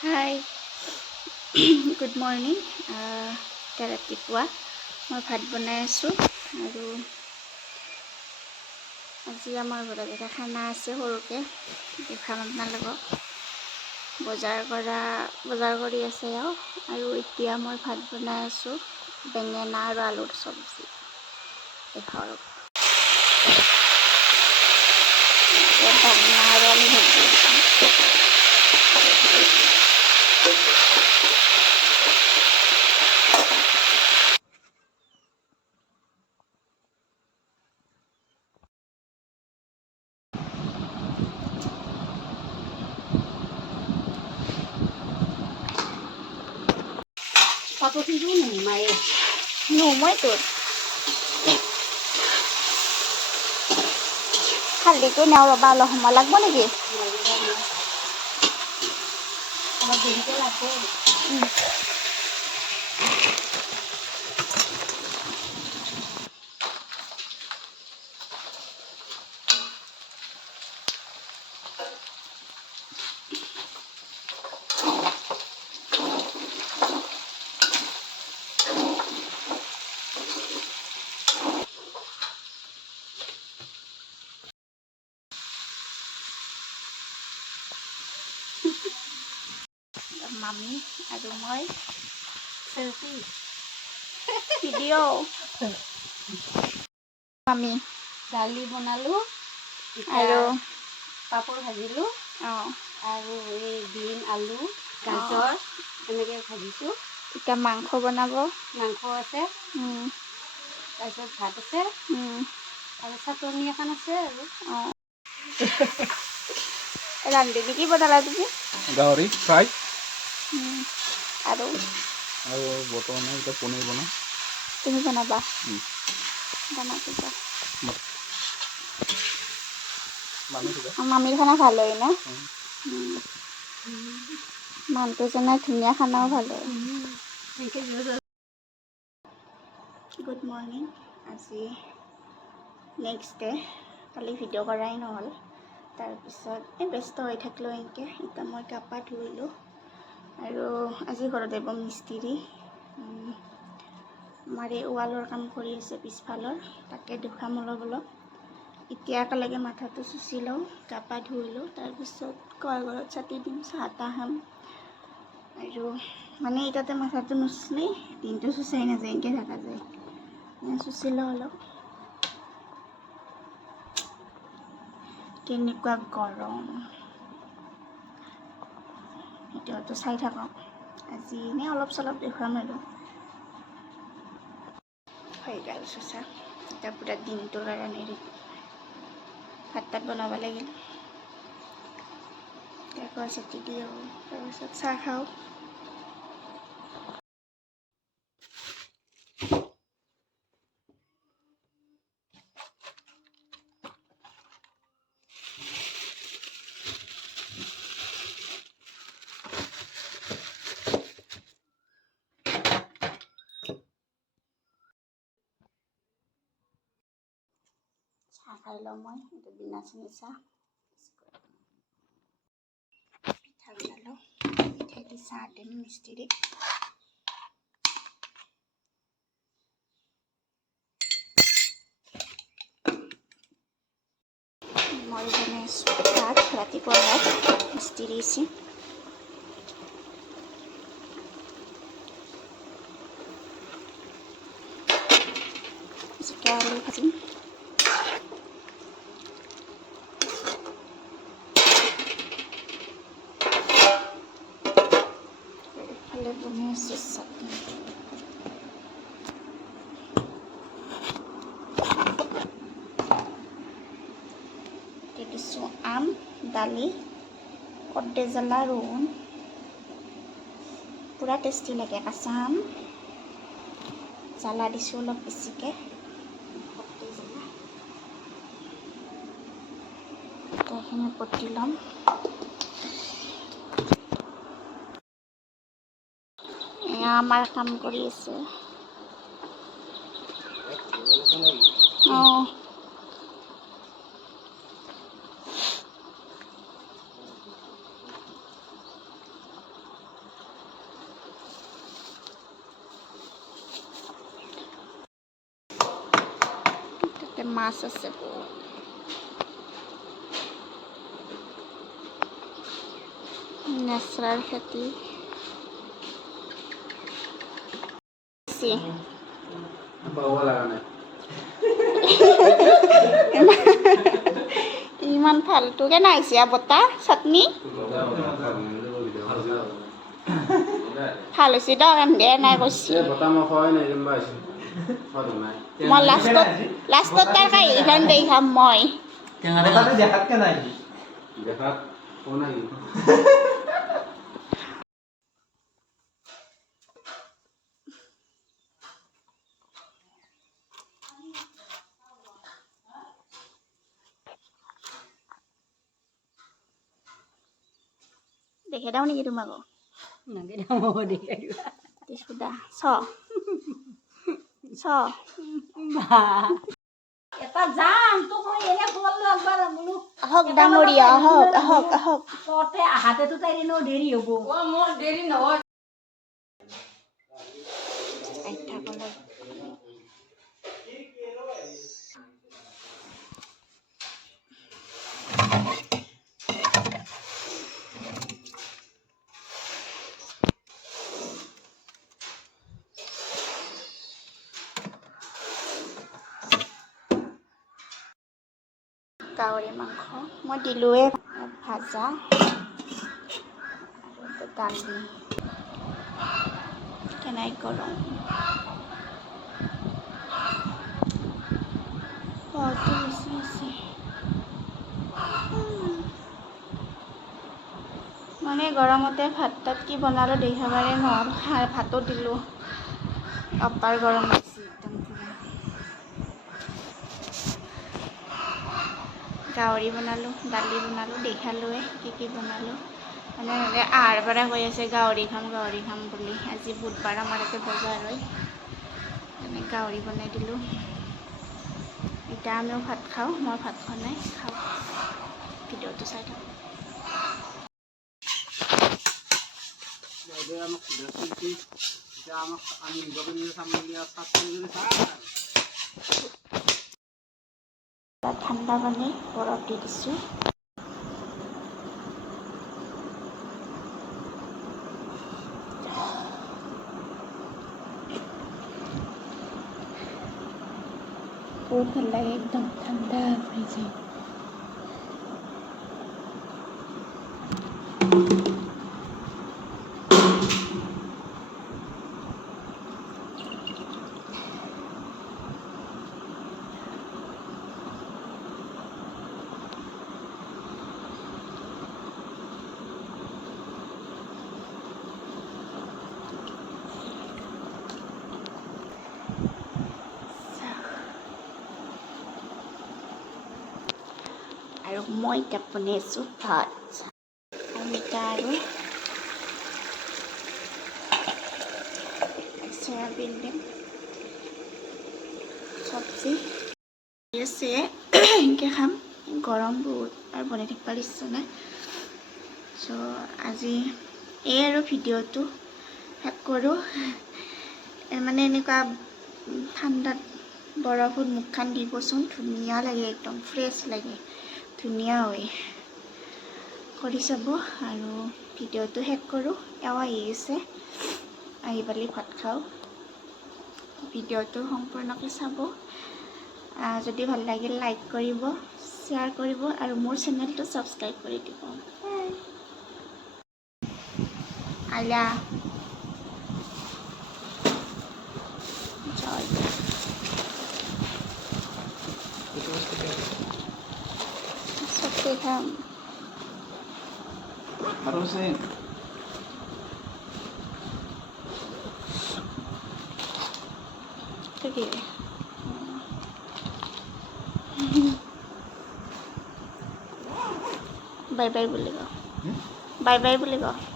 hi good morning এতিয়া ৰাতিপুৱা মই ভাত বনাই আছোঁ আৰু আজি আমাৰ ঘৰত এটা খানা আছে সৰুকৈ দেখাম আপোনালোকক বজাৰ কৰি আছে আৰু এতিয়া মই ভাত বনাই আছোঁ বেঙেনা আৰু আলুৰ চব্জি দেখাওঁ বেঙেনা আৰু আলু ভাজি পাপড়িটো নুমায়ে নুমইতো খালিটো নেওঁ ৰ'বা অলপ সময় লাগব নেকি অলপ দেৰিকে লাগব মামী আৰু মই চেলফি ভিডিঅ' মামী দালি বনালোঁ আৰু পাপড় ভাজিলোঁ অঁ আৰু এই বিন আলু গাজৰ এনেকৈ ভাজিছোঁ এতিয়া মাংস বনাব মাংস আছে তাৰপিছত ভাত আছে আৰু চাটনি এখন আছে আৰু অঁ ৰান্ধি কি বনালা তুমি গাহৰি ফ্ৰাই আৰু বৰ্তমানে এতিয়া পনীৰ বনাম তুমি বনাবা বনাবা মামীৰ খানা ভাল হয় না মানুহটো যেনে ধুনীয়া খানাও ভাল হয় গুড মৰ্ণিং আজি নেক্সট ডে কালি ভিডিঅ' কৰাই নহ'ল তাৰপিছত ব্যস্ত হৈ থাকিলোঁ এনেকৈ এতিয়া মই গা পা ধুইলোঁ আৰু আজি ঘৰত আহিব মিস্ত্ৰী আমাৰ এই ৱালৰ কাম কৰি আছে পিছফালৰ তাকে দেখুৱাম অলপ এতিয়া একেলগে মাথাটো চুচি লওঁ গা পা ধুই লওঁ তাৰপিছত ঘৰত চাটি দিম চাহ তাহ খাম আৰু মানে এতিয়াতে মাথাটো নুচুলি দিনটো চুচাই নাযায় এনেকৈ থকা যায় চুচি লওঁ অলপ কেনেকুৱা গৰম ভিডিঅ'টো চাই থাকক আজি এনেই অলপ চলপ দেখুৱাম আৰু হৈ গ'ল চুচা এতিয়া পূৰা দিনটোৰ কাৰণে ভাত তাত বনাব লাগিল আকৌ চাটি দিওঁ তাৰপিছত চাহ খাওঁ চাহ খাই লওঁ মই এইটো বিনা চেনি চাহ পিঠা বনালোঁ পিঠাই দি চাহ দিম মিস্ত্ৰীক মই বনাইছোঁ ভাত ৰাতিপুৱা ভাত মিস্ত্ৰী আছে জিকা আলু ভাজিম এইফালে বনাই আছোঁ চাটনি দিছোঁ আম দালি কৰ্দৈ জ্বালা ৰহুন পূৰা টেষ্টি লাগে কাঁচা আম জ্বালা দিছোঁ অলপ বেছিকৈ কৰ্দৈ জ্বালা এইখিনি বটি ল'ম এয়া আমাৰ কাম কৰি আছে অঁ মাছ আছে বহুত নেচৰাৰ খেতি ইমান ফালতুকে নাইছে বতাহ চাটনি ভাল হৈছে দিয়ক এম দিয়া নাই কৈছে মই লাষ্টত তাৰ কাহিখন দেখাম মই দেখে দাও নেকি তোমাকো সুধা চ এটা যাম তোক মই এনে বললো একবাৰ বোলো আহক ডাঙৰীয়া আহক আহক আহক ততে আহাতেতো তাই এনেও দেৰি হ'ব মোৰ দেৰি নহয় গাহৰি মাংস মই দিলোৱে ভাজা আৰু দালি কেনাই গৰম বহুতো বেছি আছে মানে গৰমতে ভাত তাত কি বনালোঁ দেখাবাৰে নহ'ল ভাতো দিলোঁ অপাৰ গৰম বেছি একদম গাহৰি বনালোঁ দালি বনালোঁ দেখালোৱে কি বনালোঁ মানে আহাৰ পৰা কৈ আছে গাহৰি খাম বুলি আজি বুধবাৰ আমাৰ ইয়াতে বজাৰ হয় মানে গাহৰি বনাই দিলোঁ এতিয়া আমিও ভাত খাওঁ মই ভাত খোৱা নাই খাওঁ ভিডিঅ'টো চাই থাকোঁ ঠাণ্ডা পানী বৰফ দি দিছোঁ বহুত ভাল লাগে একদম ঠাণ্ডা ফ্ৰিজিং আৰু মই এতিয়া বনাইছোঁ ভাত অমিতা আৰু চয়াবিন দিম চব্জি আছে এনেকৈ খাম গৰম বহুত আৰু বনাই থাকিব ইচ্ছা নাই চ' আজি এই আৰু ভিডিঅ'টো শেষ কৰোঁ মানে এনেকুৱা ঠাণ্ডাত বৰফত মুখখন দিবচোন ধুনীয়া লাগে একদম ফ্ৰেছ লাগে ধুনীয়া হয় কৰি চাব আৰু ভিডিঅ'টো শেষ কৰোঁ এওঁ আহি আছে আহি পালি ভাত খাওঁ ভিডিঅ'টো সম্পূৰ্ণকৈ চাব যদি ভাল লাগিল লাইক কৰিব শ্বেয়াৰ কৰিব আৰু মোৰ চেনেলটো ছাবস্ক্ৰাইব কৰি দিব আইলা জয় সত্যি খাম বাই বাই বুলি কওঁ